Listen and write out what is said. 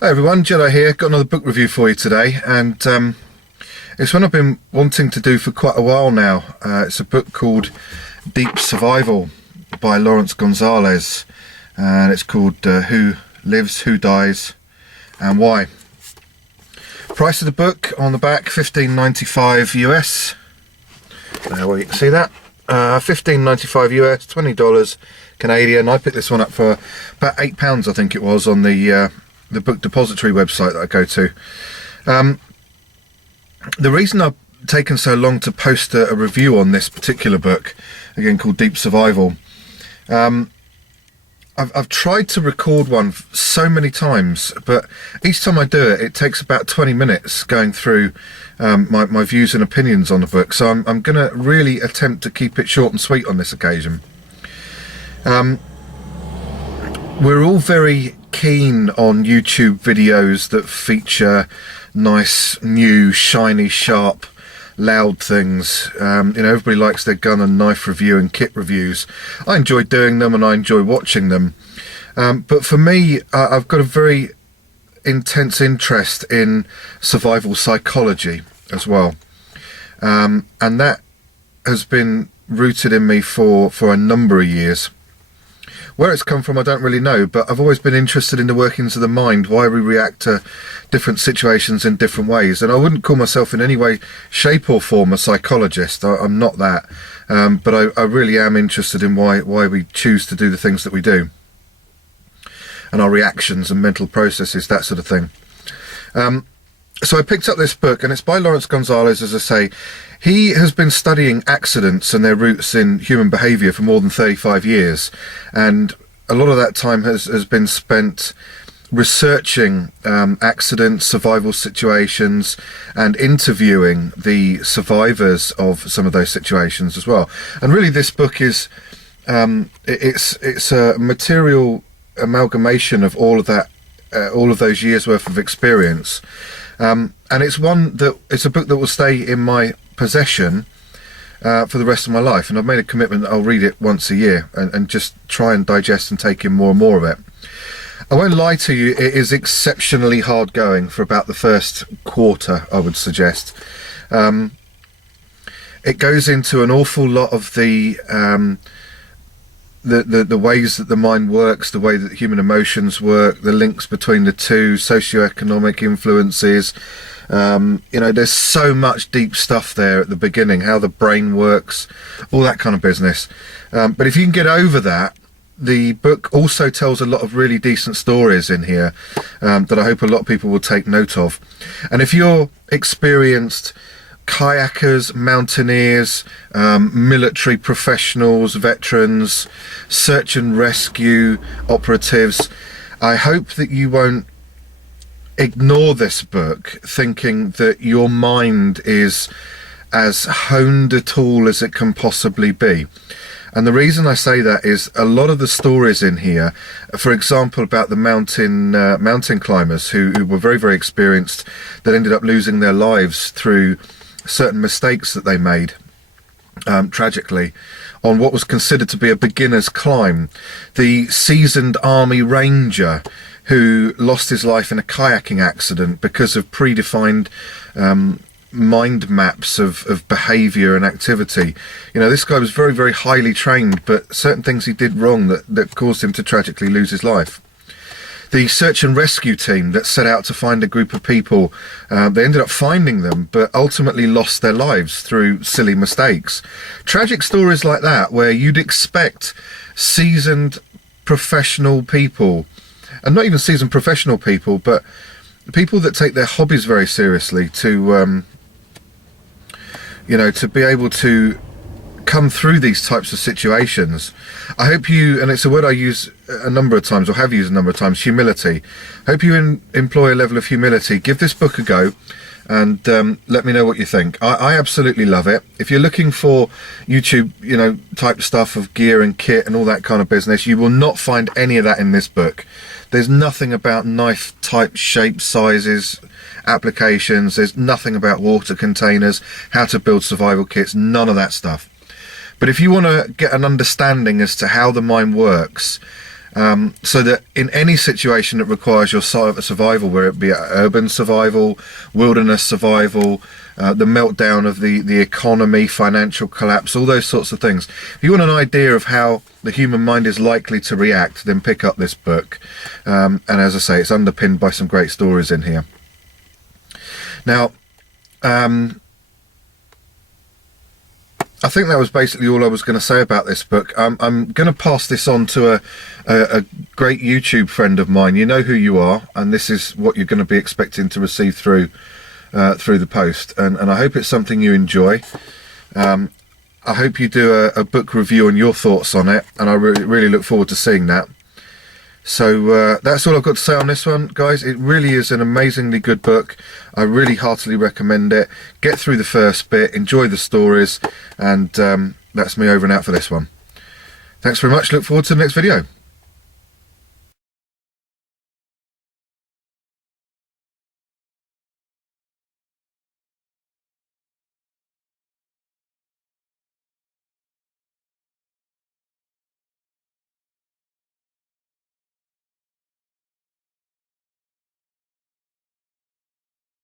Hi everyone, Jedi here. Got another book review for you today, and it's one I've been wanting to do for quite a while now. It's a book called Deep Survival by Laurence Gonzalez, and it's called Who Lives, Who Dies, and Why. Price of the book on the back, $15.95 US. Well, you can see that. $15.95 US, $20 Canadian. I picked this one up for about £8, I think it was, on the book depository website that I go to. The reason I've taken so long to post a review on this particular book, again called Deep Survival, I've tried to record one so many times, but each time I do it, it takes about 20 minutes going through my views and opinions on the book. So I'm going to really attempt to keep it short and sweet on this occasion. We're all very keen on YouTube videos that feature nice, new, shiny, sharp, loud things. Everybody likes their gun and knife review and kit reviews. I enjoy doing them and I enjoy watching them. But for me, I've got a very intense interest in survival psychology as well. And that has been rooted in me for a number of years. Where it's come from, I don't really know, but I've always been interested in the workings of the mind, why we react to different situations in different ways. And I wouldn't call myself in any way, shape or form a psychologist. I'm not that. But I really am interested in why we choose to do the things that we do. And our reactions and mental processes, that sort of thing. So I picked up this book, and it's by Laurence Gonzalez, as I say. He has been studying accidents and their roots in human behaviour for more than 35 years. And a lot of that time has been spent researching accidents, survival situations, and interviewing the survivors of some of those situations as well. And really this book is, it's a material amalgamation of all of that, all of those years worth of experience. And it's a book that will stay in my possession for the rest of my life, and I've made a commitment that I'll read it once a year and just try and digest and take in more and more of it. I won't lie to you, it is exceptionally hard going for about the first quarter, I would suggest. It goes into an awful lot of the ways that the mind works, the way that human emotions work, the links between the two, socioeconomic influences. There's so much deep stuff there at the beginning, how the brain works, all that kind of business. But if you can get over that, the book also tells a lot of really decent stories in here that I hope a lot of people will take note of. And if you're experienced kayakers, mountaineers, military professionals, veterans, search and rescue operatives, I hope that you won't ignore this book thinking that your mind is as honed a tool as it can possibly be. And the reason I say that is a lot of the stories in here, for example, about the mountain climbers who were very, very experienced, that ended up losing their lives through certain mistakes that they made, tragically, on what was considered to be a beginner's climb. The seasoned army ranger who lost his life in a kayaking accident because of predefined mind maps of behaviour and activity. This guy was very, very highly trained, but certain things he did wrong that caused him to tragically lose his life. The search and rescue team that set out to find a group of people, they ended up finding them, but ultimately lost their lives through silly mistakes. Tragic stories like that, where you'd expect seasoned professional people, and not even seasoned professional people, but people that take their hobbies very seriously to be able to come through these types of situations. I hope you, and it's a word I use a number of times, or have used a number of times, humility. I hope you employ a level of humility. Give this book a go and let me know what you think. I absolutely love it. If you're looking for YouTube, type stuff of gear and kit and all that kind of business, you will not find any of that in this book. There's nothing about knife type, shape, sizes, applications. There's nothing about water containers, how to build survival kits, none of that stuff. But if you want to get an understanding as to how the mind works, so that in any situation that requires your survival, whether it be urban survival, wilderness survival, the meltdown of the economy, financial collapse, all those sorts of things. If you want an idea of how the human mind is likely to react, then pick up this book. And as I say, it's underpinned by some great stories in here. Now, I think that was basically all I was going to say about this book. I'm going to pass this on to a great YouTube friend of mine. You know who you are, and this is what you're going to be expecting to receive through the post. And I hope it's something you enjoy. I hope you do a book review and your thoughts on it, and I really look forward to seeing that. So that's all I've got to say on this one, guys. It really is an amazingly good book. I really heartily recommend it. Get through the first bit, enjoy the stories, and that's me over and out for this one. Thanks very much. Look forward to the next video.